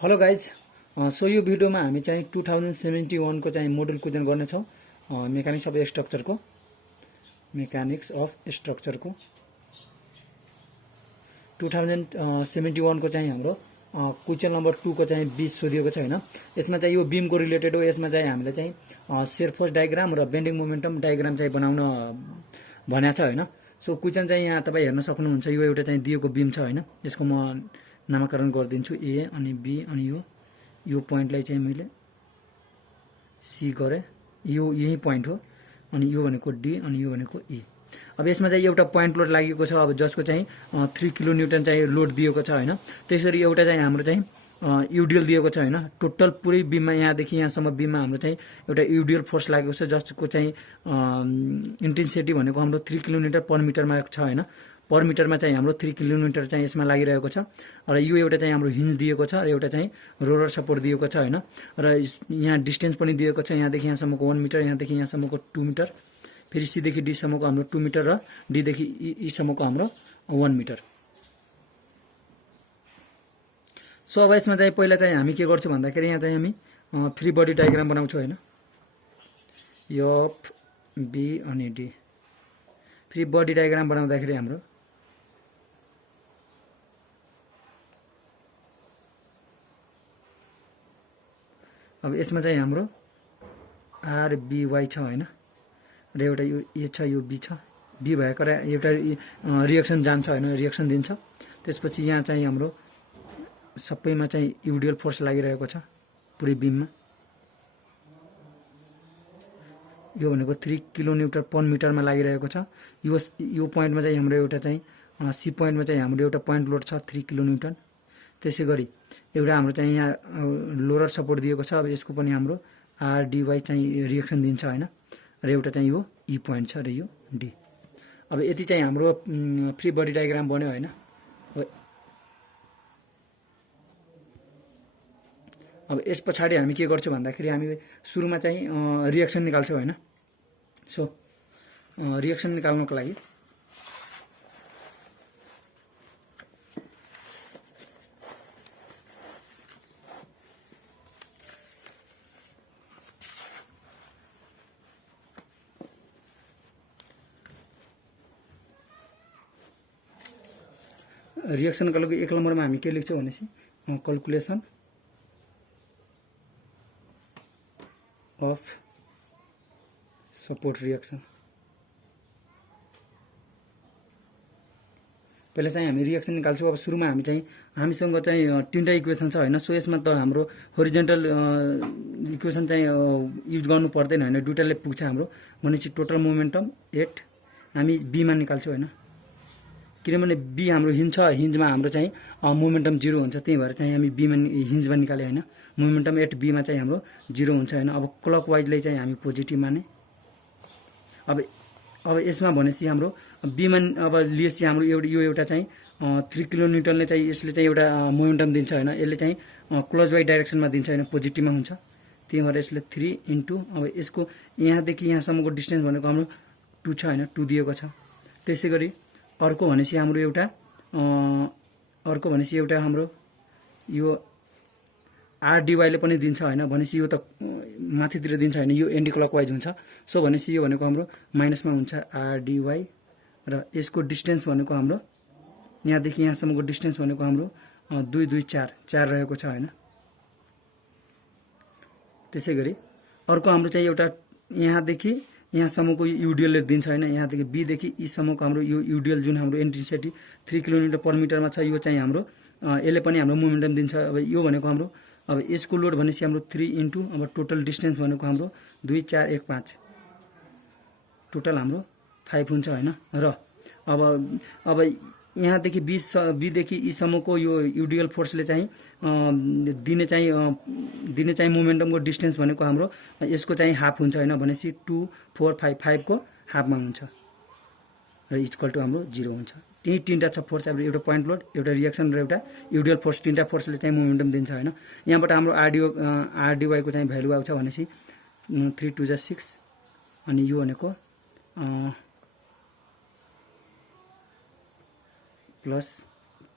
Hello guys, so यो भिडियोमा हामी चाहिँ 2071 को चाहिँ मोडल क्वेसन गर्नेछौँ। मेकानिक्स अफ स्ट्रक्चरको 2071 को चाहिँ हाम्रो क्वेसन नम्बर 2 को चाहिँ 20 सोधिएको छ हैन। यसमा चाहिँ यो बीमको रिलेटेड हो। यसमा चाहिँ हामीले चाहिँ शियर फोर्स डायग्राम र बेन्डिङ मोमेन्टम डायग्राम चाहिँ बनाउन भनेको छ हैन। सो क्वेसन चाहिँ यहाँ तपाईँ हेर्न सक्नुहुन्छ। यो एउटा चाहिँ दिएको बीम छ हैन। यसको म नामकरण गरिदिन्छु ए अनि बी अनि यो पोइन्टलाई चाहिँ मैले सी गरेँ। यो यही पोइन्ट हो अनि यो भनेको डी अनि यो भनेको ई। अब यसमा चाहिँ एउटा पोइन्ट लोड लागेको छ, अब जसको चाहिँ 3 किलो न्युटन चाहिँ लोड दिएको छ हैन। त्यसरी एउटा चाहिँ हाम्रो चाहिँ युडिएल दिएको छ हैन। टोटल पुरै बीममा यहाँदेखि यहाँसम्म बीममा हाम्रो चाहिँ एउटा युडिएल फोर्स लागेको छ, जसको चाहिँ इन्टेन्सिटी भनेको हाम्रो 3 किलोमिटर पर मिटरमा छ हैन। पर मिटरमा चाहिँ हाम्रो 3 किलोमिटर चाहिँ यसमा लागिरहेको छ र यो एउटा चाहिँ हाम्रो हिन्ज दिएको छ र एउटा चाहिँ रोलर सपोर्ट दिएको छ हैन। र यहाँ डिस्टेन्स पनि दिएको छ, यहाँदेखि यहाँसम्मको 1 मिटर, यहाँदेखि यहाँसम्मको 2 मिटर, फेरि सीदेखि डी सम्मको हाम्रो 2 मिटर र डीदेखि ई सम्मको हाम्रो 1 मिटर। सो अब यसमा चाहिँ पहिला चाहिँ हामी के गर्छौँ भन्दाखेरि यहाँ चाहिँ हामी फ्री बडी डायग्राम बनाउँछौँ हैन। एफ बी अनि डी फ्री बडी डायग्राम बनाउँदाखेरि हाम्रो अब यसमा चाहिँ हाम्रो आरबीवाई छ हैन र एउटा यो ए छ, यो बी छ। बी भएको र एउटा रिएक्सन जान्छ हैन, रिएक्सन दिन्छ। त्यसपछि यहाँ चाहिँ हाम्रो सबैमा चाहिँ युडिएल फोर्स लागिरहेको छ पुरै बीममा। यो भनेको 3 किलो न्युटन पर मिटरमा लागिरहेको छ। यो पोइन्टमा चाहिँ हाम्रो एउटा चाहिँ सी पोइन्टमा चाहिँ हाम्रो एउटा पोइन्ट लोड छ 3 किलो न्युटन। त्यसै गरी एउटा हाम्रो चाहिँ यहाँ लोरर सपोर्ट दिएको छ। अब यसको पनि हाम्रो आरडीवाई चाहिँ रिएक्सन दिन्छ हैन। र एउटा चाहिँ यो ई पोइन्ट छ र यो डी। अब यति चाहिँ हाम्रो फ्री बडी डायग्राम बन्यो हैन। अब यस पछाडि हामी के गर्छौँ भन्दाखेरि हामी सुरुमा चाहिँ रिएक्सन निकाल्छौँ हैन। सो रिएक्सन निकाल्नको लागि रिएक्सनको लागि 1 नम्बरमा हामी के लेख्छौँ भनेपछि क्याल्कुलेसन अफ सपोर्ट रिएक्सन। पहिला चाहिँ हामी रिएक्सन निकाल्छौँ। अब सुरुमा हामी चाहिँ हामीसँग चाहिँ 3टा इक्वेसन छ हैन। सो यसमा त हाम्रो होरिजेन्टल इक्वेसन चाहिँ युज गर्नु पर्दैन हैन, दुईटाले पुग्छ हाम्रो। भनेपछि टोटल मोमेन्टम 8 हामी बीमा निकाल्छौँ हैन। किनभने बी हाम्रो हिन्ज छ, हिन्जमा हाम्रो चाहिँ मोमेन्टम 0 हुन्छ, त्यही भएर चाहिँ हामी बीमा हिन्जमा निकाले हैन। मोमेन्टम 8 बीमा चाहिँ हाम्रो 0 हुन्छ हैन। अब क्लकवाइजले चाहिँ हामी पोजिटिभ माने। अब यसमा भनेपछि हाम्रो बीमा अब लिएपछि हाम्रो यो एउटा चाहिँ 3 किलो न्युटनले चाहिँ यसले चाहिँ एउटा मोमेन्टम दिन्छ हैन। यसले चाहिँ क्लोजवाइज डाइरेक्सनमा दिन्छ हैन, पोजिटिभमा हुन्छ। त्यही भएर यसले 3 इन्टु अब यसको यहाँदेखि यहाँसम्मको डिस्टेन्स भनेको हाम्रो 2 छ हैन, 2 दिएको छ। त्यसै गरी अर्को भनेपछि हाम्रो एउटा हाम्रो यो आरडीवाईले पनि दिन्छ हैन। भनेपछि यो त माथितिर दिन्छ हैन, यो एन्टी क्लकवाइज हुन्छ। सो भनेपछि यो भनेको हाम्रो माइनसमा हुन्छ आरडीवाई र यसको डिस्टेन्स भनेको हाम्रो यहाँदेखि यहाँसम्मको डिस्टेन्स भनेको हाम्रो 2 2 4 रहेको छ हैन। त्यसै गरी अर्को हाम्रो चाहिँ एउटा यहाँदेखि यहाँसम्मको युडिएलले दिन्छ हैन। यहाँदेखि बीदेखि ई सम्मको हाम्रो यो युडिएल जुन हाम्रो इन्टेन्सिटी 3 किलोमिटर पर मिटरमा छ, यो चाहिँ हाम्रो यसले पनि हाम्रो मोमेन्टम दिन्छ। अब यो भनेको हाम्रो अब यसको लोड भनेपछि हाम्रो 3 इन्टु अब टोटल डिस्टेन्स भनेको हाम्रो 2 4 1 5 टोटल हाम्रो 5 हुन्छ हैन। र अब यहाँदेखि बीदेखि ई सम्मको यो युडिएल फोर्सले चाहिँ दिने चाहिँ मोमेन्टमको डिस्टेन्स भनेको हाम्रो यसको चाहिँ हाफ हुन्छ हैन। भनेपछि 2 4 5 5 को हाफमा हुन्छ र इक्वल टु हाम्रो 0 हुन्छ। त्यही 3टा छ फोर्स, अब एउटा पोइन्ट लोड, एउटा रिएक्सन र एउटा युडिएल फोर्स। 3टा फोर्सले चाहिँ मोमेन्टम दिन्छ हैन। यहाँबाट हाम्रो आरडीवाई को चाहिँ भ्यालु आउँछ भनेपछि 3 2 6 अनि यो भनेको प्लस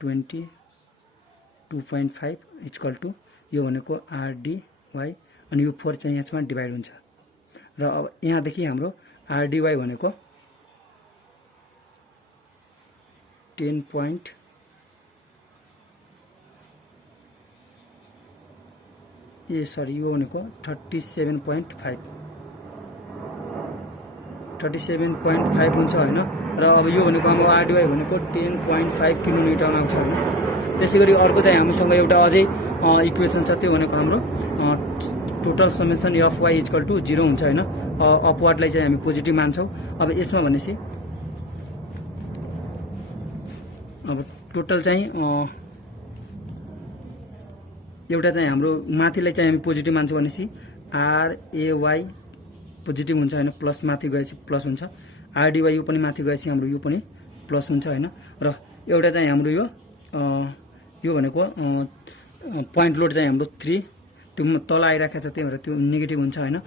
22.5 इक्वल टू यो भनेको आरडिवाई अनि यो 4 चाहिँ यसमा डिभाइड हुन्छ र अब यहाँदेखि हाम्रो आरडिवाई भनेको 10 यो भनेको 37.5 हुन्छ हैन र अब यो भनेको हाम्रो आरडिवाई भनेको 10.5 किलोमिटर आउँछ हैन। त्यसैगरी अर्को चाहिँ हामीसँग एउटा अझै इक्वेसन छ, त्यो भनेको हाम्रो total summation F Y equal to 0 हुन्छ हैन। अपवार्डलाई चाहिँ हामी पोजिटिभ मान्छौँ। अब यसमा भनेपछि अब टोटल चाहिँ एउटा चाहिँ हाम्रो माथिलाई चाहिँ हामी पोजिटिभ मान्छौँ भनेपछि आरएवाई पोजिटिभ हुन्छ हैन, प्लस माथि गएपछि प्लस हुन्छ। आरडिवाई यो पनि माथि गएपछि हाम्रो यो पनि प्लस हुन्छ हैन। र एउटा चाहिँ हाम्रो यो भनेको पोइन्ट लोड चाहिँ हाम्रो 3 त्यो तल आइराखेको छ, त्यही भएर त्यो नेगेटिभ हुन्छ हैन।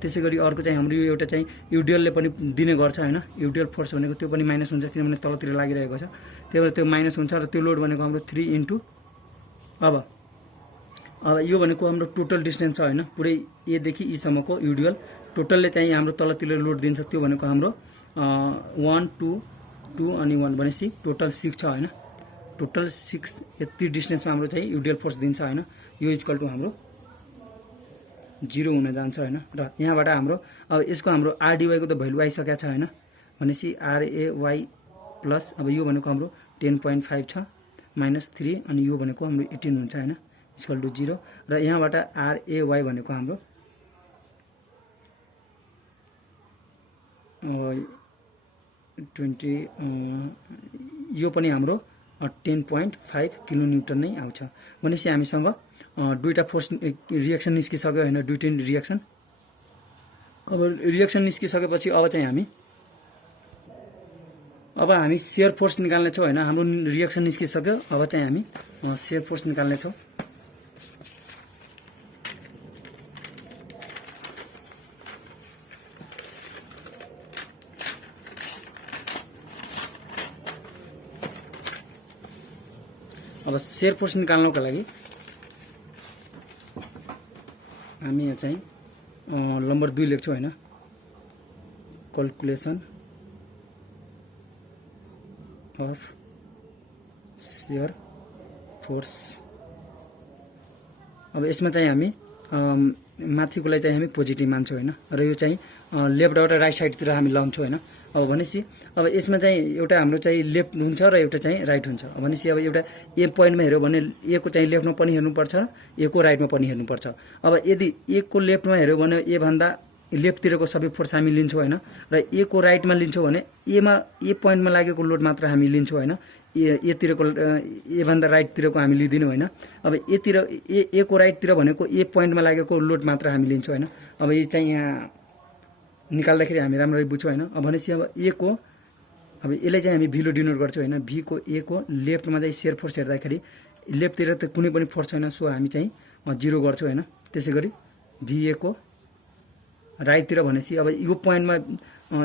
त्यसैगरी अर्को चाहिँ हाम्रो यो एउटा चाहिँ युडिएलले पनि दिने गर्छ हैन। युडिएल फोर्स भनेको त्यो पनि माइनस हुन्छ किनभने तलतिर लागिरहेको छ, त्यही भएर त्यो माइनस हुन्छ र त्यो लोड भनेको हाम्रो 3 इन्टु अब यो भनेको हाम्रो टोटल डिस्टेन्स छ हैन, पुरै ए देखि ई सम्मको युडिएल टोटलले चाहिँ हाम्रो तलतिर लोड दिन्छ, त्यो भनेको हाम्रो 1 2 2 अनि 1 भनेपछि टोटल 6 छ हैन। टोटल 6 यति डिस्टेन्समा हाम्रो चाहिँ युडिएल फोर्स दिन्छ हैन। यो इक्वल टु हाम्रो 0 हुन जान्छ हैन। र यहाँबाट हाम्रो अब यसको हाम्रो आरडिवाई को त भ्यालु आइसकेको छ हैन, भनेपछि आरएवाई प्लस अब यो भनेको हाम्रो 10.5 छ माइनस 3 अनि यो भनेको हाम्रो 18 हुन्छ हैन, इक्वल टु 0 र यहाँबाट आरएवाई भनेको हाम्रो 20 यो पनि हाम्रो 10.5 किलो न्युटन नै आउँछ। भनेपछि हामीसँग दुईटा फोर्स रिएक्सन निस्किसक्यो हैन, दुईटै रिएक्सन। अब रिएक्सन निस्किसकेपछि अब चाहिँ हामी शियर फोर्स निकाल्ने छौं हैन। हाम्रो रिएक्सन निस्किसक्यो, अब चाहिँ हामी शियर फोर्स निकाल्ने छौं। अब शियर फोर्स निकाल्नको लागि हामी यहाँ चाहिँ नम्बर 2 लेख्छौं हैन, क्याल्कुलेसन अफ शियर फोर्स। अब यसमा चाहिँ हामी माथिकोलाई चाहिँ हामी पोजिटिभ मान्छौं हैन र यो चाहिँ लेफ्टबाट राइट साइडतिर हामी लाउँछौं हैन। अब भनेपछि अब यसमा चाहिँ एउटा हाम्रो चाहिँ लेफ्ट हुन्छ र एउटा चाहिँ राइट हुन्छ। भनेपछि अब एउटा ए पोइन्टमा हेर्यो भने ए को चाहिँ लेफ्टमा पनि हेर्नुपर्छ, ए को राइटमा पनि हेर्नुपर्छ। अब यदि ए को लेफ्टमा हेर्यो भने ए भन्दा लेफ्टतिरको सबै फोर्स हामी लिन्छौं हैन र ए को राइटमा लिन्छौं भने ए पोइन्टमा लागेको लोड मात्र हामी लिन्छौं हैन, ए तिरको ए भन्दा राइटतिरको हामी लिदिनौं हैन। अब ए को राइटतिर भनेको ए पोइन्टमा लागेको लोड मात्र हामी लिन्छौं हैन। अब यो चाहिँ यहाँ निकाल्दाखेरि हामी राम्ररी बुझ्छौं हैन। अब भनेपछि अब ए को अब यसलाई चाहिँ हामी भिलो डिनोट गर्छौं हैन। भी को ए को लेफ्टमा चाहिँ शियर फोर्स हेर्दाखेरि लेफ्टतिर त कुनै पनि फोर्स छैन, सो हामी चाहिँ 0 गर्छौं हैन। त्यसैगरी भी ए को राइटतिर भनेपछि अब यो पोइन्टमा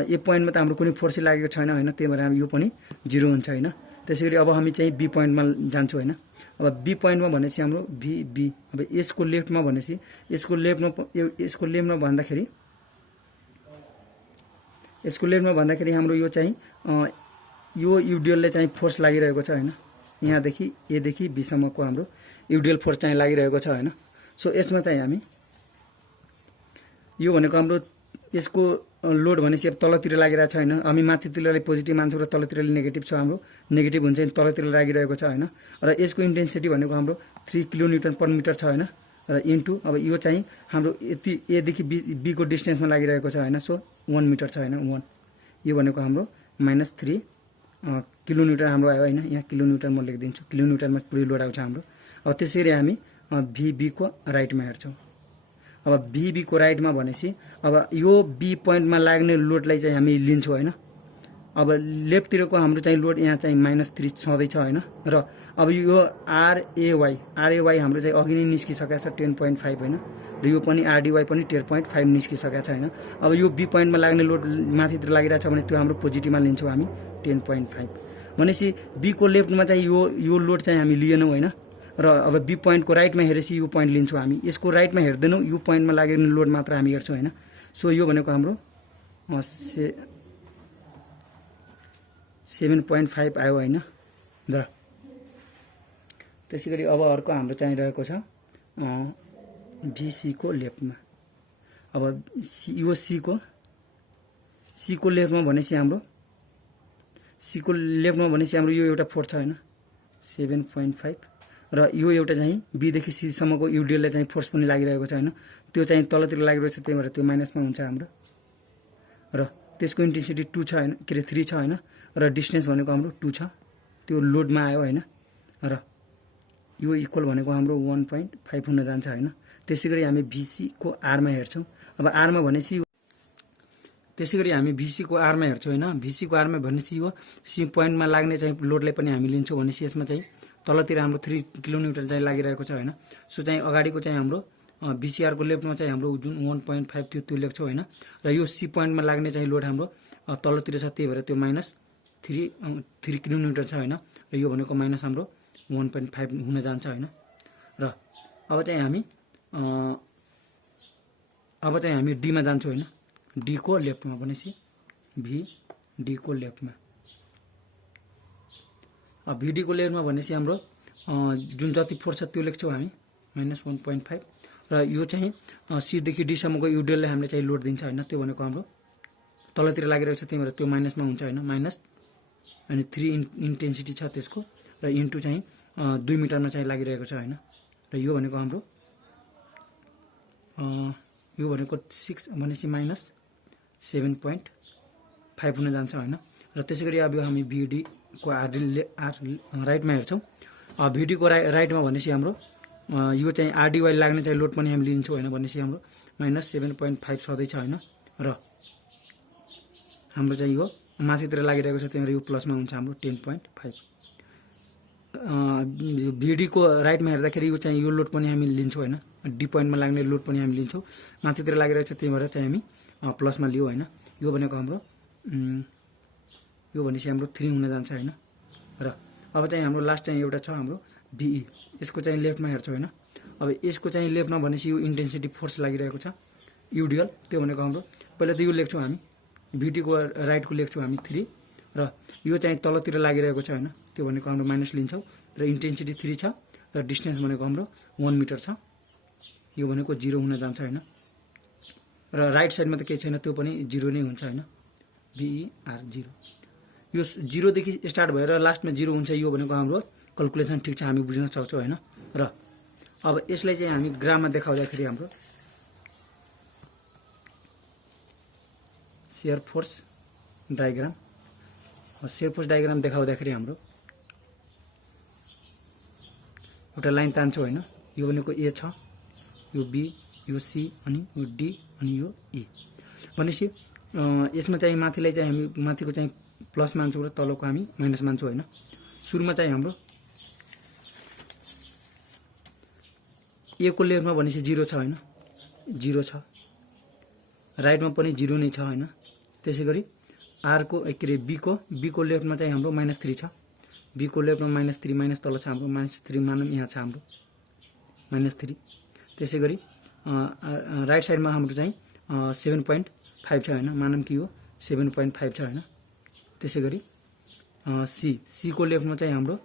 ए पोइन्टमा त हाम्रो कुनै फोर्स लागेको छैन हैन, त्यही भएर हामी यो पनि 0 हुन्छ हैन। त्यसैगरी अब हामी चाहिँ बी पोइन्टमा जान्छौं हैन। अब बी पोइन्टमा भनेपछि हाम्रो बी अब यसको लेफ्टमा भनेपछि यसको लेफ्टमा भन्दाखेरि हाम्रो यो चाहिँ यो युडिएलले चाहिँ फोर्स लागिरहेको छ हैन। यहाँदेखि ए देखि बी सम्मको हाम्रो युडिएल फोर्स चाहिँ लागिरहेको छ हैन। सो यसमा चाहिँ हामी यो भनेको हाम्रो यसको लोड भनेपछि अब तलतिर लागिरहेको छ हैन। हामी माथितिरलाई पोजिटिभ मान्छौं र तलतिरले नेगेटिभ छ, हाम्रो नेगेटिभ हुन्छ नि तलतिर लागिरहेको छ हैन। र यसको इन्टेन्सिटी भनेको हाम्रो 3 किलो न्युटन पर मिटर छ हैन। र इन्टु अब यो चाहिँ हाम्रो यति ए देखि बी को डिस्टेन्समा लागिरहेको छ हैन, सो 1 मिटर छ हैन 1। यो भनेको हाम्रो -3 किलो न्युटन हाम्रो आयो हैन। यहाँ किलो न्युटन म लेखिदिन्छु, किलो न्युटनमा पुरै लोड आउँछ हाम्रो। अब त्यसरी हामी भी को राइटमा हेर्छौं। अब भी को राइटमा भनेपछि अब यो बी पोइन्टमा लाग्ने लोडलाई चाहिँ हामी लिन्छौं हैन। अब लेफ्टतिरको हाम्रो चाहिँ लोड यहाँ चाहिँ -3 छँदै छ हैन। र अब यो आरएवाई हाम्रो चाहिँ अघि नै निस्किसकेको छ 10.5 हैन। र यो पनि आरडीवाई पनि 10.5 निस्किसकेको छ हैन। अब यो बी पोइन्टमा लाग्ने लोड माथितिर लागिरहेछ भने त्यो हाम्रो पोजिटिभमा लिन्छौं हामी 10.5। भनेपछि बी को लेफ्टमा चाहिँ यो लोड चाहिँ हामी लिएनौं हैन। र र अब बी पोइन्टको राइटमा हेरेपछि यो पोइन्ट लिन्छौँ हामी, यसको राइटमा हेर्दैनौँ, यो पोइन्टमा लागेको लोड मात्र हामी हेर्छौँ होइन। सो यो भनेको हाम्रो 7.5 आयो होइन र त्यसै गरी अब अर्को हाम्रो चाहिँ रहेको छ बिसी को लेफ्टमा। अब यो सी को लेफ्टमा भनेपछि हाम्रो यो एउटा फोर्स छ होइन 7.5 र यो एउटा चाहिँ बीदेखि सीसम्मको युडिएलले चाहिँ फोर्स पनि लागिरहेको छ होइन, त्यो चाहिँ तलतिर लागिरहेको छ, त्यही भएर त्यो माइनसमा हुन्छ हाम्रो। र त्यसको इन्टेन्सिटी 2 छ होइन, के अरे 3 छ होइन, र डिस्टेन्स भनेको हाम्रो 2 छ, त्यो लोडमा आयो होइन। र यो इक्वल भनेको हाम्रो 1.5 हुन जान्छ होइन। त्यसै गरी हामी भिसी को आरमा हेर्छौँ। अब आरमा भनेपछि त्यसै गरी हामी भिसी को आरमा हेर्छौँ होइन। भिसी को आरमा भनेपछि यो सी पोइन्टमा लाग्ने चाहिँ लोडलाई पनि हामी लिन्छौँ भनेपछि यसमा चाहिँ तलतिर हाम्रो 3 किलोन्युटन चाहिँ लागिरहेको छ होइन। सो चाहिँ अगाडिको चाहिँ हाम्रो भिसिआरको लेफ्टमा चाहिँ हाम्रो जुन 1.5 थियो त्यो लेख्छौँ होइन। र यो सी पोइन्टमा लाग्ने चाहिँ लोड हाम्रो तलतिर छ, त्यही भएर त्यो -3 किलोन्युटन छ होइन। र यो भनेको माइनस हाम्रो 1.5 हुन जान्छ होइन। र अब चाहिँ हामी डीमा जान्छौँ होइन। डी को लेफ्टमा भनेपछि डी को लेफ्टमा, भिडी को लेफ्टमा भनेपछि हाम्रो जुन जति फोर्स छ त्यो लेख्छौँ हामी -1.5 र यो चाहिँ सीदेखि डीसम्मको युडिएलले हामीले चाहिँ लोड दिन्छ होइन, त्यो भनेको हाम्रो तलतिर लागिरहेको छ, त्यही भएर त्यो माइनसमा हुन्छ होइन, माइनस अनि 3 इन्टेन्सिटी छ त्यसको, र इन्टु चाहिँ 2 मिटरमा चाहिँ लागिरहेको छ होइन। र यो भनेको हाम्रो 6 भनेपछि -7.5 हुन जान्छ होइन। र त्यसै गरी अब हामी भिडी को आर राइटमा हेर्छौँ। भिडी को राइटमा भनेपछि हाम्रो यो चाहिँ आरडिवाई लाग्ने चाहिँ लोड पनि हामी लिन्छौँ होइन, भनेपछि हाम्रो -7.5 छँदैछ होइन। र हाम्रो चाहिँ यो माथितिर लागिरहेको छ, त्यही भएर यो प्लसमा हुन्छ हाम्रो 10.5। भिडी को राइटमा हेर्दाखेरि यो चाहिँ यो लोड पनि हामी लिन्छौँ होइन, डी पोइन्टमा लाग्ने लोड पनि हामी लिन्छौँ, माथितिर लागिरहेको छ, त्यही भएर चाहिँ हामी प्लसमा लियो होइन। यो भनेको हाम्रो यो भनेपछि हाम्रो 3 हुन जान्छ होइन। र अब चाहिँ हाम्रो लास्ट चाहिँ एउटा छ हाम्रो बिई, यसको चाहिँ लेफ्टमा हेर्छौँ होइन। अब यसको चाहिँ लेफ्टमा भनेपछि यो इन्टेन्सिटी फोर्स लागिरहेको छ युडिएल, त्यो भनेको हाम्रो पहिला त यो लेख्छौँ हामी, भिटी को राइटको लेख्छौँ हामी 3, र यो चाहिँ तलतिर लागिरहेको छ होइन, त्यो भनेको हाम्रो माइनस लिन्छौँ, र इन्टेन्सिटी 3 छ, र डिस्टेन्स भनेको हाम्रो 1 मिटर छ, यो भनेको 0 हुन जान्छ होइन। र राइट साइडमा त केही छैन, त्यो पनि 0 नै हुन्छ होइन, बिइआर 0। यो 0 देखि स्टार्ट भएर लास्टमा 0 हुन्छ, यो भनेको हाम्रो क्याल्कुलेसन ठिक छ, हामी बुझ्न सक्छौँ होइन। र अब यसलाई चाहिँ हामी ग्राफमा देखाउँदाखेरि हाम्रो शियर फोर्स डायग्राम देखाउँदाखेरि हाम्रो एउटा लाइन तान्छौँ होइन। यो भनेको ए छ, यो बी, यो सी, अनि यो डी, अनि यो ई भनेपछि यसमा चाहिँ माथिलाई चाहिँ हामी माथिको चाहिँ प्लस मान्छौँ र तलको हामी माइनस मान्छौँ होइन। सुरुमा चाहिँ हाम्रो ए को लेफ्टमा भनेपछि 0 छ होइन, 0 छ, राइटमा पनि 0 नै छ होइन। त्यसै गरी आर को के अरे बी को लेफ्टमा चाहिँ हाम्रो -3 छ, बी को लेफ्टमा -3, माइनस तल छ हाम्रो -3 मानौँ, यहाँ छ हाम्रो -3। त्यसै गरी राइट साइडमा हाम्रो चाहिँ 7.5 छ होइन, मानौँ कि यो 7.5 छ होइन। त्यसै गरी सी को लेफ्टमा चाहिँ हाम्रो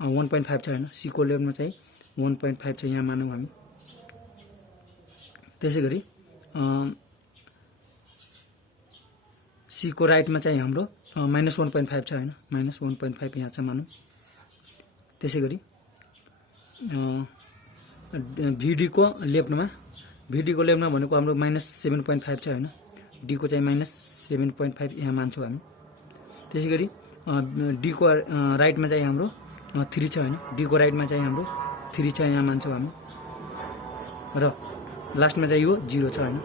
1.5 छ होइन, सी को लेफ्टमा चाहिँ 1.5 छ, यहाँ मानौँ हामी। त्यसै गरी सी को राइटमा चाहिँ हाम्रो -1.5 छ होइन, -1.5 यहाँ छ मानौँ। त्यसै गरी भिडी को लेफ्टमा भनेको हाम्रो -7.5 छ होइन, डी को चाहिँ -7.5 यहाँ मान्छौँ हामी। त्यसै गरी डी को राइटमा चाहिँ हाम्रो 3 छ होइन, डी को राइटमा चाहिँ हाम्रो 3 छ, यहाँ मान्छौँ हामी। र लास्टमा चाहिँ यो 0 छ होइन।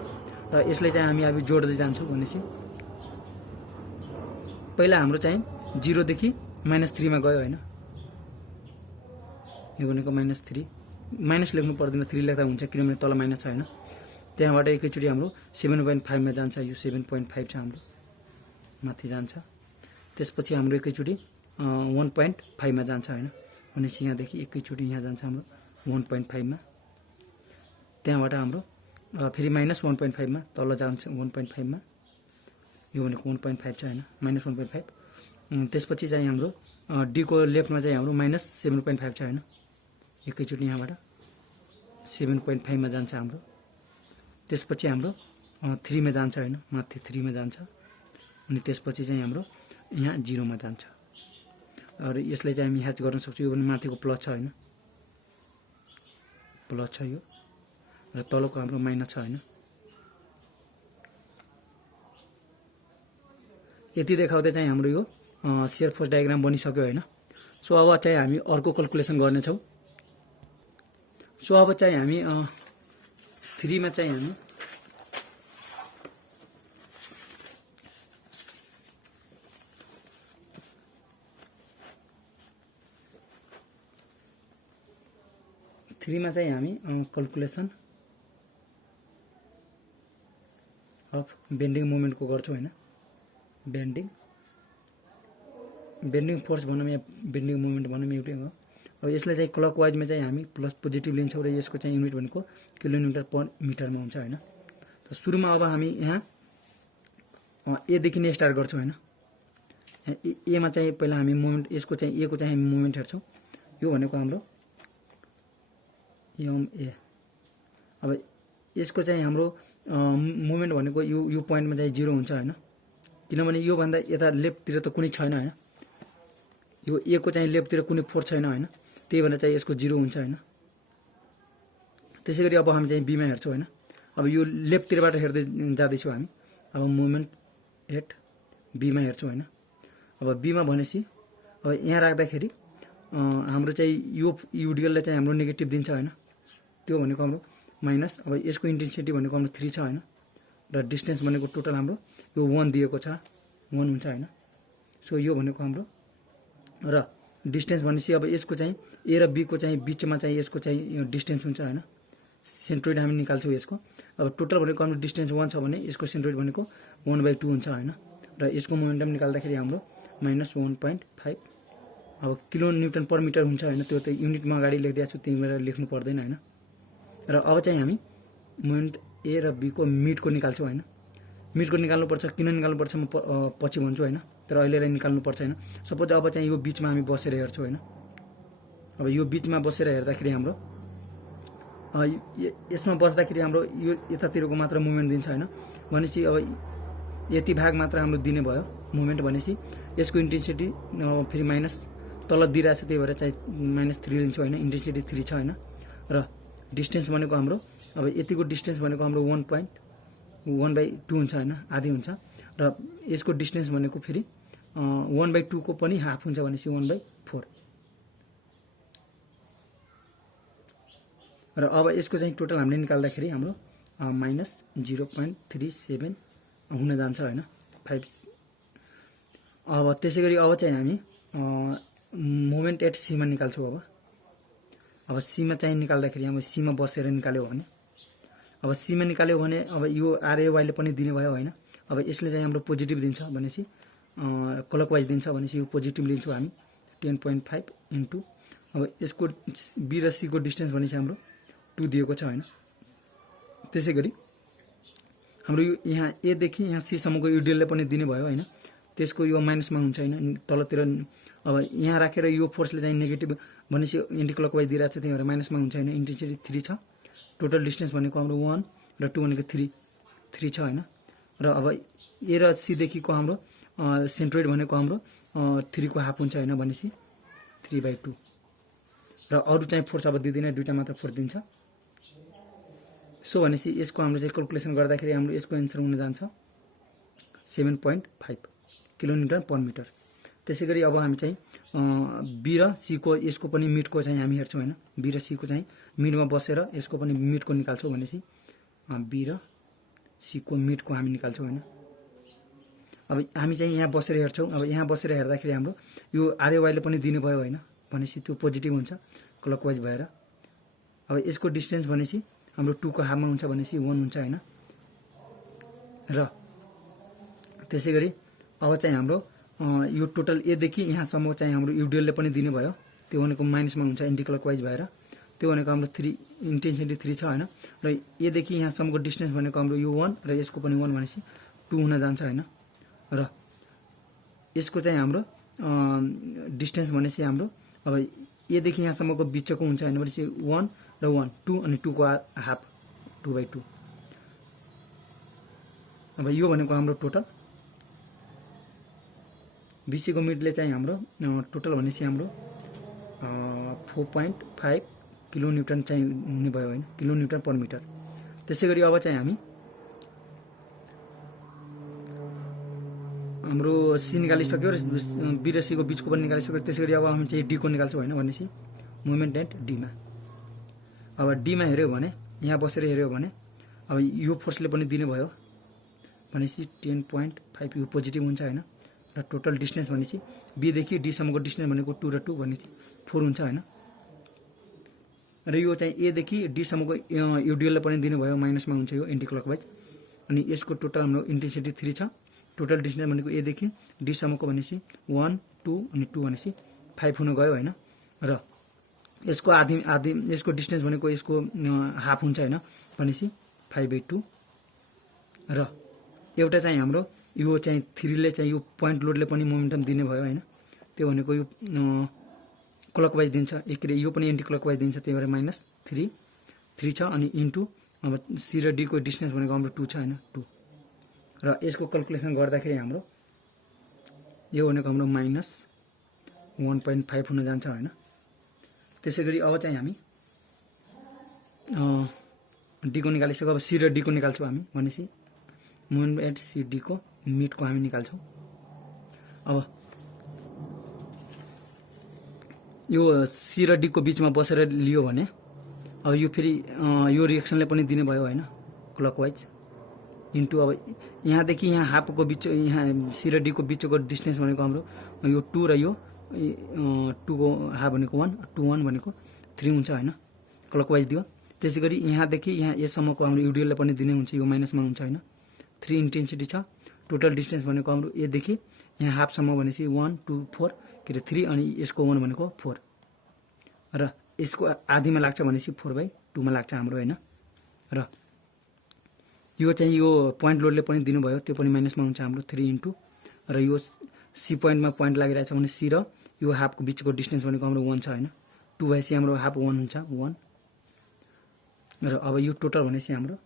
र यसलाई चाहिँ हामी अब जोड्दै जान्छौँ भनेपछि पहिला हाम्रो चाहिँ 0 देखि -3 मा गयो होइन, यो भनेको -3, माइनस लेख्नु पर्दैन, 3 लेख्दा हुन्छ किनभने तल माइनस छ होइन। त्यहाँबाट एकैचोटि हाम्रो 7.5 मा जान्छ, यो 7.5 छ हाम्रो माथि जान्छ। त्यसपछि हाम्रो एकैचोटि 1.5 मा जान्छ होइन, भनेपछि यहाँदेखि एकैचोटि यहाँ जान्छ हाम्रो 1.5 मा, त्यहाँबाट हाम्रो फेरि माइनस 1.5 मा तल जान्छ 1.5 मा, यो भनेको 1.5 छ हैन, माइनस 1.5। त्यसपछि चाहिँ हाम्रो डी को लेफ्टमा चाहिँ हाम्रो माइनस 7.5 छ हैन, एकैचोटि यहाँबाट 7.5 मा जान्छ हाम्रो, त्यसपछि हाम्रो 3 मा जान्छ हैन, माथि 3 मा जान्छ, अनि त्यसपछि चाहिँ हाम्रो यहाँ 0 मा जान्छ। र यसलाई चाहिँ हामी ह्याच गर्न सक्छौँ, यो पनि माथिको प्लस छ हैन, प्लस छ यो, र तलको हाम्रो माइनस छ हैन। यति देखाउँदै चाहिँ हाम्रो यो शियर फोर्स डायग्राम बनिसक्यो हैन। सो अब चाहिँ हामी अर्को क्याल्कुलेसन गर्नेछौँ। सो अब चाहिँ हामी 3 मा चाहिँ हामी क्याल्कुलेसन अफ बेन्डिङ मोमेन्टको गर्छौँ हैन। बेन्डिङ फोर्स भनौँ या बेन्डिङ मोमेन्ट भनौँ एउटै हो। अब यसलाई चाहिँ क्लकवाइजमा चाहिँ हामी प्लस पोजिटिभ लिन्छौँ र यसको चाहिँ युनिट भनेको किलोमिटर पर मिटरमा हुन्छ हैन। त सुरुमा अब हामी यहाँ ए देखि नै स्टार्ट गर्छौँ हैन। ए मा चाहिँ पहिला हामी मोमेन्ट यसको चाहिँ ए को चाहिँ हामी मोमेन्ट हेर्छौँ। यो भनेको हाम्रो एम ए। अब यसको चाहिँ हाम्रो मोमेन्ट भनेको यो पोइन्टमा चाहिँ 0 हुन्छ हैन, किनभने यो भन्दा यता लेफ्टतिर त कुनै छैन हैन, यो ए को चाहिँ लेफ्टतिर कुनै फोर्स छैन हैन, त्यही भएर चाहिँ यसको 0 हुन्छ हैन। त्यसैगरी अब हामी चाहिँ बी मा हेर्छौँ हैन। अब यो लेफ्टतिरबाट हेर्दै जाँदैछौँ हामी। अब मोमेन्ट एट बी मा हेर्छौँ हैन। अब बी मा भनेपछि अब यहाँ राख्दाखेरि हाम्रो चाहिँ यो युडिएलले चाहिँ हाम्रो नेगेटिभ दिन्छ हैन, त्यो भनेको हाम्रो माइनस। अब यसको इन्टेन्सिटी भनेको हाम्रो 3 छ हैन, र डिस्टेन्स भनेको टोटल हाम्रो यो 1 दिएको छ, 1 हुन्छ हैन। सो यो भनेको हाम्रो, र डिस्टेन्स भनेपछि अब यसको चाहिँ ए र बी को चाहिँ बीचमा चाहिँ यसको चाहिँ डिस्टेन्स हुन्छ हैन। सेन्ट्रोइड हामी निकाल्छौँ यसको। अब टोटल भनेको हाम्रो डिस्टेन्स 1 छ भने यसको सेन्ट्रोइड भनेको 1/2 हुन्छ हैन, र यसको मोमेन्टम निकाल्दाखेरि हाम्रो माइनस 1.5। अब किलो न्युटन पर मिटर हुन्छ हैन, त्यो त युनिटमा अगाडि लेखिदिएको छु, त्यही भएर लेख्नु पर्दैन हैन। र अब चाहिँ हामी मोमेन्ट ए र बी को मिडको निकाल्छौँ हैन। मिडको निकाल्नुपर्छ, किन निकाल्नुपर्छ म पछि भन्छु हैन, तर अहिले निकाल्नुपर्छ हैन। सपोज अब चाहिँ यो बीचमा हामी बसेर हेर्छौँ हैन। अब यो बीचमा बसेर हेर्दाखेरि हाम्रो यसमा बस्दाखेरि हाम्रो यो यतातिरको मात्र मुभमेन्ट दिन्छ हैन, भनेपछि अब यति भाग मात्र हाम्रो दिने भयो मुभमेन्ट। भनेपछि यसको इन्टेन्सिटी फेरि माइनस तल दिइरहेछ, त्यही भएर चाहिँ -3 लिन्छौँ हैन, इन्टेन्सिटी 3 छ हैन। र डिस्टेन्स भनेको हाम्रो अब यतिको डिस्टेन्स भनेको हाम्रो 1.1/2 हुन्छ हैन, आधी हुन्छ। र यसको डिस्टेन्स भनेको फेरि 1/2 को पनि हाफ हुन्छ, भनेपछि 1/4। र अब यसको चाहिँ टोटल हामीले निकाल्दाखेरि हाम्रो -0.37 हुन जान्छ हैन, 5। अब त्यसैगरी अब चाहिँ हामी मोमेन्ट एट सी मा निकाल्छौँ। अब सी मा चाहिँ निकाल्दाखेरि हामी सी मा बसेर निकाल्यो भने, अब सी मा निकाल्यो भने अब यो आरएवाईले पनि दिने भयो हैन। अब यसले चाहिँ हाम्रो पोजिटिभ दिन्छ भनेपछि क्लकवाइज दिन्छ भनेपछि यो पोजिटिभ लिन्छौँ हामी 10.5 इन्टु, अब यसको बी र सी को डिस्टेन्स भनेपछि हाम्रो 2 दिएको छ हैन। त्यसैगरी हाम्रो यो यहाँ ए देखि यहाँ सी सम्मको युडिएलले पनि दिने भयो हैन, त्यसको यो माइनसमा हुन्छ हैन, तलतिर। अब यहाँ राखेर यो फोर्सले चाहिँ नेगेटिभ भनेपछि एन्टी क्लकवाइज दिइरहेको छ, त्यही भएर माइनसमा हुन्छ हैन। इन्टेन्सिटी 3 छ, टोटल डिस्टेन्स भनेको हाम्रो 1 र 2 भनेको 3 छ हैन। र अब ए र सी देखिको हाम्रो सेन्ट्रोइड भनेको हाम्रो 3 को हाफ हुन्छ हैन, भनेपछि 3/2। र अरु चाहिँ फोर्स अब दिँदैन, दुईटा मात्र फोर्स दिन्छ। सो भनेपछि यसको हाम्रो चाहिँ क्याल्कुलेसन गर्दाखेरि हाम्रो यसको एन्सर हुन जान्छ 7.5 किलोन्युटन पर मिटर। त्यसैगरी अब हामी चाहिँ बी र सी को यसको पनि मिडको चाहिँ हामी हेर्छौँ हैन। बी र सी को चाहिँ मिडमा बसेर यसको पनि मिडको निकाल्छौँ भनेपछि बी र सी को मिडको हामी निकाल्छौँ हैन। अब हामी चाहिँ यहाँ बसेर हेर्छौँ। अब यहाँ बसेर हेर्दाखेरि हाम्रो यो आरएवाईले पनि दिने भयो हैन, भनेपछि त्यो पोजिटिभ हुन्छ क्लकवाइज भएर। अब यसको डिस्टेन्स भनेपछि हाम्रो 2 को हाफमा हुन्छ भनेपछि 1 हुन्छ हैन। र त्यसैगरी अब चाहिँ हाम्रो यो टोटल ए देखि यहाँसम्म चाहिँ हाम्रो युडिएलले पनि दिने भयो त्यो भनेको माइनसमा हुन्छ एन्टी क्लकवाइज भएर, त्यो भनेको हाम्रो 3 इन्टेन्सिटी 3 छ हैन। र यदेखि यहाँसम्मको डिस्टेन्स भनेको हाम्रो यो 1 र यसको पनि 1 भनेपछि 2 हुन जान्छ हैन। र यसको चाहिँ हाम्रो डिस्टेन्स भनेपछि हाम्रो अब यदेखि यहाँसम्मको बिचको हुन्छ हैन भनेपछि 1 र 1 2 अनि 2 को हाफ 2/2। अब यो भनेको हाम्रो टोटल बीसी को मिडले चाहिँ हाम्रो टोटल भनेपछि हाम्रो 4.5 किलो न्युटन चाहिँ हुने भयो हैन, किलो न्युटन पर मिटर। त्यसैगरी अब चाहिँ हामी हाम्रो सी निकालिसक्यो र बी र सी को बीचको पनि निकालिसक्यो। त्यसैगरी अब हामी चाहिँ डी को निकाल्छौँ हैन भनेपछि मोमेन्ट एट डी मा। अब डी मा हेर्यो भने यहाँ बसेर हेर्यो भने अब यो फोर्सले पनि दिने भयो भनेपछि 10.5 यो पोजिटिभ हुन्छ हैन। र टोटल डिस्टेन्स भनेपछि बी देखि डी सम्मको डिस्टेन्स भनेको 2 र 2 भनेपछि 4 हुन्छ हैन। र यो चाहिँ ए देखि डी सम्मको युडिएल पनि दिने भयो, माइनसमा हुन्छ यो एन्टी क्लकवाइज। अनि यसको टोटल हाम्रो इन्टेन्सिटी 3 छ। टोटल डिस्टेन्स भनेको ए देखि डी सम्मको भनेपछि 1 2 अनि 2 भनेपछि 5 हुन गयो हैन। र यसको आधी यसको डिस्टेन्स भनेको यसको हाफ हुन्छ हैन भनेपछि 5/2। र एउटा चाहिँ हाम्रो यो चाहिँ 3 ले चाहिँ यो पोइन्ट लोडले पनि मोमेन्टम दिने भयो हैन। त्यो भनेको यो क्लकवाइज दिन्छ, एकरे यो पनि एन्टी क्लकवाइज दिन्छ, त्यही भएर -3 छ। अनि इन्टु अब सी र डी को डिस्टेन्स भनेको हाम्रो 2 छ हैन 2। र यसको क्याल्कुलेसन गर्दाखेरि हाम्रो यो भनेको हाम्रो -1.5 हुन जान्छ हैन। त्यसैगरी अब चाहिँ हामी डी को निकालिसक्यो। अब सी र डी को निकाल्छौँ हामी भनेपछि मोमेन्ट एट सी डी को मिड को हामी निकाल्छौँ। अब यो सी र डी को बीचमा बसेर लियो भने अब यो फेरि यो रिएक्सनले पनि दिने भयो हैन क्लकवाइज इन्टु अब यहाँदेखि यहाँ हाफको बीच यहाँ सी र डी को बीचको डिस्टेन्स भनेको हाम्रो यो 2 र यो 2 को हाफ भनेको 1 2 1 भनेको 3 हुन्छ हैन, क्लकवाइज दियो। त्यसैगरी यहाँदेखि यहाँ यसम्मको हाम्रो युडिएलले पनि दिने हुन्छ, यो माइनसमा हुन्छ हैन। 3 इन्टेन्सिटी छ। टोटल डिस्टेन्स भनेको हाम्रो ए देखि यहाँ हाफसम्म भनेपछि 1 2 4 के अरे 3 अनि यसको 1 भनेको 4 र यसको आधीमा लाग्छ भनेपछि 4/2 मा लाग्छ हाम्रो हैन। र यो चाहिँ यो पोइन्ट लोडले पनि दिनुभयो, त्यो पनि माइनसमा हुन्छ हाम्रो 3 इन्टु र यो सी पोइन्टमा पोइन्ट लागिरहेछ भने सी र यो हाफको बीचको डिस्टेन्स भनेको हाम्रो 1 छ हैन। 2 भएपछि हाम्रो हाफ 1 हुन्छ 1। र अब यो टोटल भनेपछि हाम्रो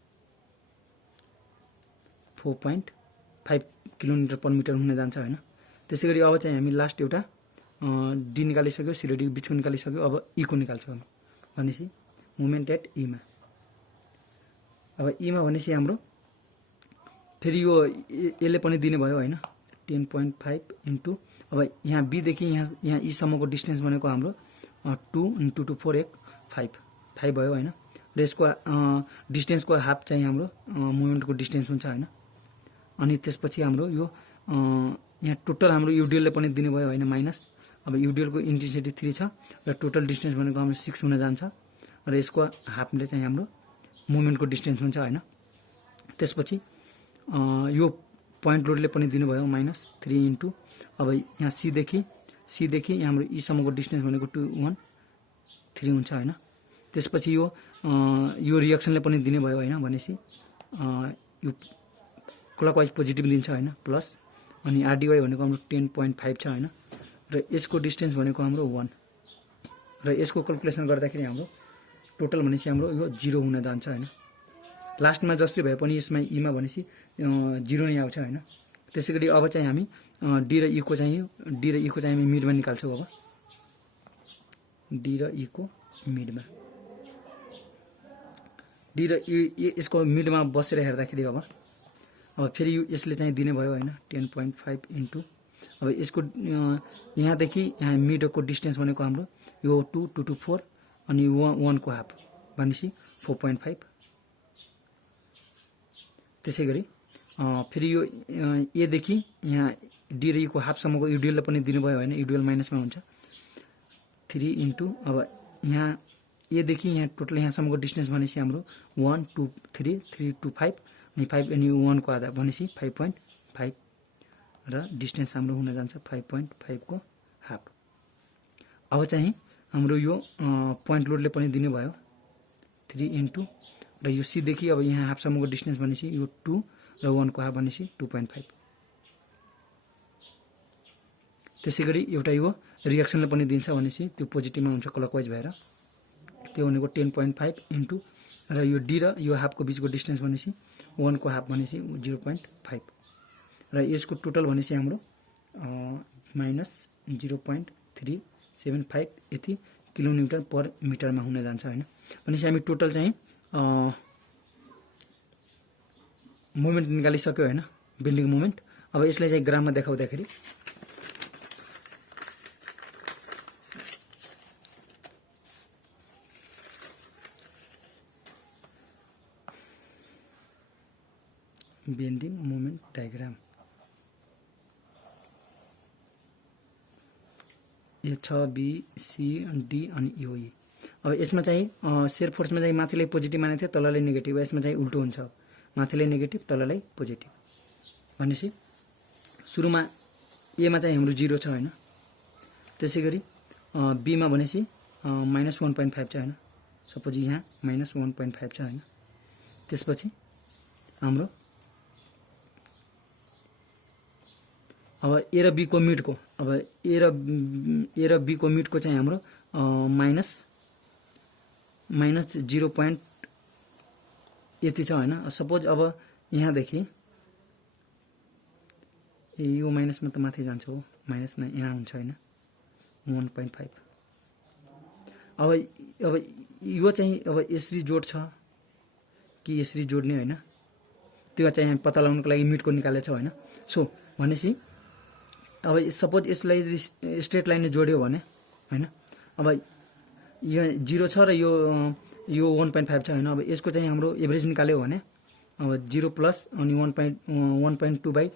4.5 किलोमिटर पर मिटर हुन जान्छ हैन। त्यसैगरी अब चाहिँ हामी लास्ट एउटा डी निकालिसक्यो, सी र डी बीचको निकालिसक्यो। अब ई को निकाल्छौँ हामी भनेपछि मोमेन्ट एट ई मा। अब ई मा भनेपछि हाम्रो फेरि यो यसले पनि दिने भयो हैन 10.5 इन्टु अब यहाँ बी देखि यहाँ ई सम्मको डिस्टेन्स भनेको हाम्रो 2 इन्टु 2 4 1 5 भयो हैन। र यसको डिस्टेन्सको हाफ चाहिँ हाम्रो मोमेन्टको डिस्टेन्स हुन्छ हैन। अनि त्यसपछि हाम्रो यो यहाँ टोटल हाम्रो युडिएलले पनि दिने भयो हैन माइनस। अब युडिएलको इन्टेन्सिटी 3 छ र टोटल डिस्टेन्स भनेको हाम्रो 6 हुन जान्छ। र यसको हाफले चाहिँ हाम्रो मोमेन्टको डिस्टेन्स हुन्छ हैन। त्यसपछि यो पोइन्ट लोडले पनि दिनु भयो -3 इन्टु अब यहाँ सी देखि यहाँ हाम्रो ई सम्मको डिस्टेन्स भनेको 2 1 3 हुन्छ हैन। त्यसपछि यो रिएक्सनले पनि दिने भयो हैन भनेपछि यो क्लकवाइज पोजिटिभ दिन्छ हैन प्लस। अनि आरडीवाई भनेको हाम्रो 10.5 छ हैन। र यसको डिस्टेन्स भनेको हाम्रो 1 र यसको क्याल्कुलेसन गर्दाखेरि हाम्रो टोटल भनेपछि हाम्रो यो 0 हुन जान्छ हैन। लास्टमा जसरी भए पनि यसमा ई मा भनेपछि 0 नै आउँछ हैन। त्यसैगरी अब चाहिँ हामी डी र ई को चाहिँ हामी मिडमा निकाल्छौँ। अब डी र ई को मिडमा डी र ई यसको मिडमा बसेर हेर्दाखेरि अब फेरि यसले चाहिँ दिने भयो हैन 10.5 इन्टु अब यसको यहाँदेखि यहाँ मिडको डिस्टेन्स भनेको हाम्रो यो 2 2 2 4 अनि 1 को हाफ भनेपछि 4.5। त्यसैगरी फेरि यो ए देखि यहाँ डी र ई को हाफसम्मको युडिएलले पनि दिनु भयो हैन, युडिएल माइनसमा हुन्छ 3 इन्टु अब यहाँ ए देखि यहाँ टोटल यहाँसम्मको डिस्टेन्स भनेपछि हाम्रो 1 2 3 3 2 5 अनि 5 अनि 1 को आधा भनेपछि 5.5 र डिस्टेन्स हाम्रो हुन जान्छ 5.5 को हाफ। अब चाहिँ हाम्रो यो पोइन्ट लोडले पनि दिने भयो 3 इन्टु र यो सी देखि अब यहाँ हाफसम्मको डिस्टेन्स भनेपछि यो 2 र 1 को हाफ भनेपछि 2.5। त्यसैगरी एउटा यो रिएक्सनले पनि दिन्छ भनेपछि त्यो पोजिटिभमा हुन्छ क्लकवाइज भएर, त्यो भनेको 10.5 इन्टु र यो डी र यो हाफको बीचको डिस्टेन्स भनेपछि 1 को हाफ भनेपछि 0.5 र यसको टोटल भनेपछि हाम्रो माइनस 0.375 यति किलोन्युटन पर मिटरमा हुन जान्छ हैन। भनेपछि हामी टोटल चाहिँ मोमेन्ट निकालिसक्यो हैन, बेन्डिङ मोमेन्ट। अब यसलाई चाहिँ ग्राममा देखाउँदाखेरि बेन्डिङ मोमेन्ट डायग्राम ए छ, बी, सी, डी अनि यो ई। अब यसमा चाहिँ शेयर फोर्समा चाहिँ माथिलाई पोजिटिभ मानेको थियो, तललाई नेगेटिभ। यसमा चाहिँ उल्टो हुन्छ, माथिलाई नेगेटिभ तललाई पोजिटिभ। भनेपछि सुरुमा एमा चाहिँ हाम्रो 0 छ हैन, त्यसै गरी बीमा भनेपछि माइनस 1.5 छ हैन, सपोज यहाँ माइनस 1.5 छ हैन। त्यसपछि हाम्रो अब ए र बी को मिडको, अब ए र बी को मिडको चाहिँ हाम्रो माइनस 0. यति छ हैन। सपोज अब यहाँदेखि यो माइनसमा त माथि जान्छ हो, माइनसमा यहाँ हुन्छ हैन 1.5। अब यो चाहिँ अब यसरी जोड छ कि यसरी जोड्ने हैन, त्यो चाहिँ पत्ता लगाउनको लागि मिडको निकालेको छ हैन। सो भनेपछि अब सपोज यसलाई स्ट्रेट लाइनले जोड्यो भने हैन, अब यो 0 छ र यो 1.5 छ हैन। अब यसको चाहिँ हाम्रो एभरेज निकाल्यो भने अब 0 प्लस अनि 1.2 बाई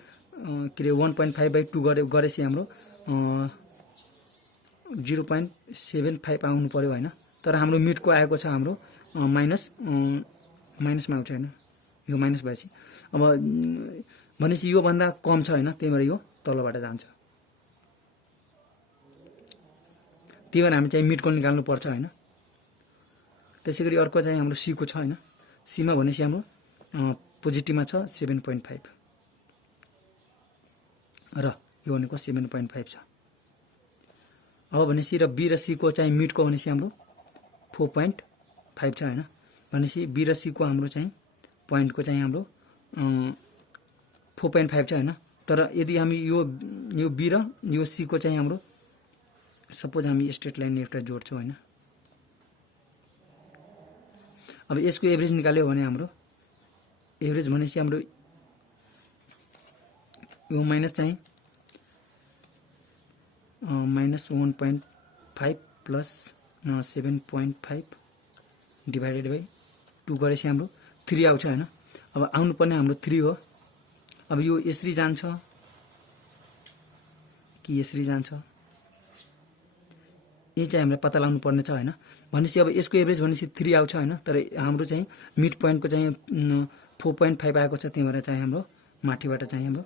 के अरे 1.5/2 गरेपछि हाम्रो 0.75 आउनु पर्यो हैन। तर हाम्रो मिडको आएको छ हाम्रो माइनसमा आउँछ हैन, यो माइनस भएपछि अब भनेपछि यो भन्दा कम छ हैन, त्यही भएर यो तलबाट जान्छ। त्यही भएर हामी चाहिँ मिडको निकाल्नु पर्छ हैन। त्यसैगरी अर्को चाहिँ हाम्रो सी को छ हैन, सीमा भनेपछि हाम्रो पोजिटिभमा छ 7.5 र यो भनेको 7.5 छ। अब भनेपछि र बी र सी को चाहिँ मिडको भनेपछि हाम्रो 4.5 छ हैन। भनेपछि बी र सी को हाम्रो चाहिँ पोइन्टको चाहिँ हाम्रो 4.5 छ हैन। तर यदि हामी यो बी र यो सी को चाहिँ हाम्रो सपोज हामी स्ट्रेट लाइन एउटा जोड्छौँ हैन। अब यसको एभरेज निकाल्यो भने हाम्रो एभरेज भनेपछि हाम्रो यो माइनस चाहिँ माइनस 1.5 प्लस 7.5 डिभाइडेड बाई 2 गरेपछि हाम्रो 3 आउँछ हैन। अब आउनुपर्ने हाम्रो 3 हो। अब यो यसरी जान्छ कि यसरी जान्छ, यही चाहिँ हामीले पत्ता लगाउनु पर्ने छ हैन। भनेपछि अब यसको एभरेज भनेपछि 3 आउँछ हैन। तर हाम्रो चाहिँ मिड पोइन्टको चाहिँ 4.5 आएको छ, त्यही भएर चाहिँ हाम्रो माथिबाट चाहिँ हाम्रो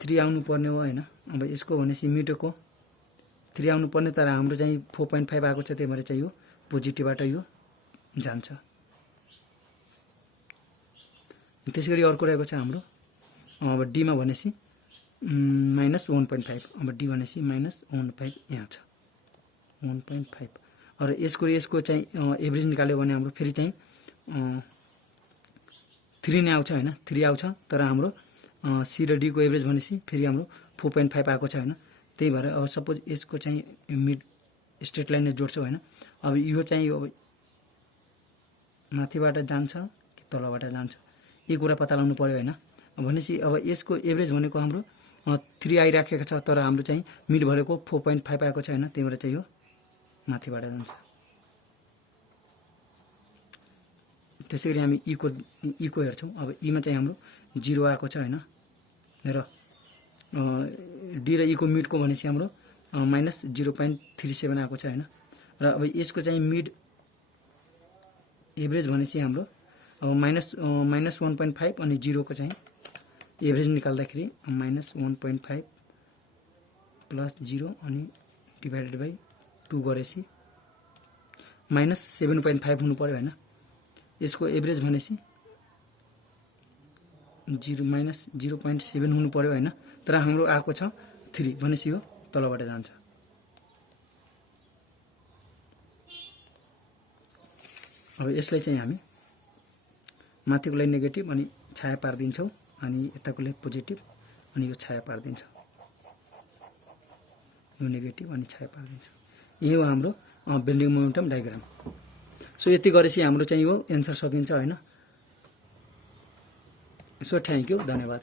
थ्री आउनु पर्ने हो हैन। अब यसको भनेपछि मिडको 3 आउनु पर्ने, तर हाम्रो चाहिँ 4.5 आएको छ, त्यही भएर चाहिँ यो पोजिटिभबाट यो जान्छ। त्यसैगरी अर्को रहेको छ हाम्रो अब डीमा भनेपछि माइनस 1.5। अब डी भनेपछि माइनस 1.5 यहाँ छ 1.5। र यसको चाहिँ एभरेज निकाल्यो भने हाम्रो फेरि चाहिँ 3 नै आउँछ हैन, 3 आउँछ। तर हाम्रो सी र डी को एभरेज भनेपछि फेरि हाम्रो 4.5 आएको छ हैन। त्यही भएर अब सपोज यसको चाहिँ मिड स्ट्रेट लाइनले जोड्छौँ हैन। अब यो चाहिँ अब माथिबाट जान्छ कि तलबाट जान्छ, यो कुरा पत्ता लगाउनु पर्यो हैन। भनेपछि अब यसको एभरेज भनेको हाम्रो 3 आइराखेको छ, तर हाम्रो चाहिँ मिड भनेको 4.5 आएको छ हैन। त्यही भएर चाहिँ यो माथिबाट जान्छ। त्यसैगरी हामी इको हेर्छौँ। अब इमा चाहिँ हाम्रो 0 आएको छ हैन। र डी र इको मिडको भनेपछि हाम्रो माइनस 0.37 आएको छ हैन। र अब यसको चाहिँ मिड एभरेज भनेपछि हाम्रो अब माइनस 1.5 अनि 0 को चाहिँ एभरेज निकाल्दाखेरि -1.5 प्लस 0 अनि डिभाइडेड बाई 2 गरेपछि -7.5 हुनु पर्यो हैन। यसको एभरेज भनेपछि 0 हुनु पर्यो हैन। तर हाम्रो आएको छ 3 भनेपछि यो तलबाट जान्छ। अब यसलाई चाहिँ हामी माथिकोलाई नेगेटिभ अनि छाया पार्दिन्छौँ अनि यताकोलाई पोजिटिभ अनि यो छाया पार्दिन्छौँ। यो नेगेटिभ अनि छाया पार्दिन्छौँ। यही हो हाम्रो बेन्डिङ मोमेन्टम डायग्राम। सो यति गरेपछि हाम्रो चाहिँ यो एन्सर सकिन्छ हैन। सो थ्याङ्क यू, धन्यवाद।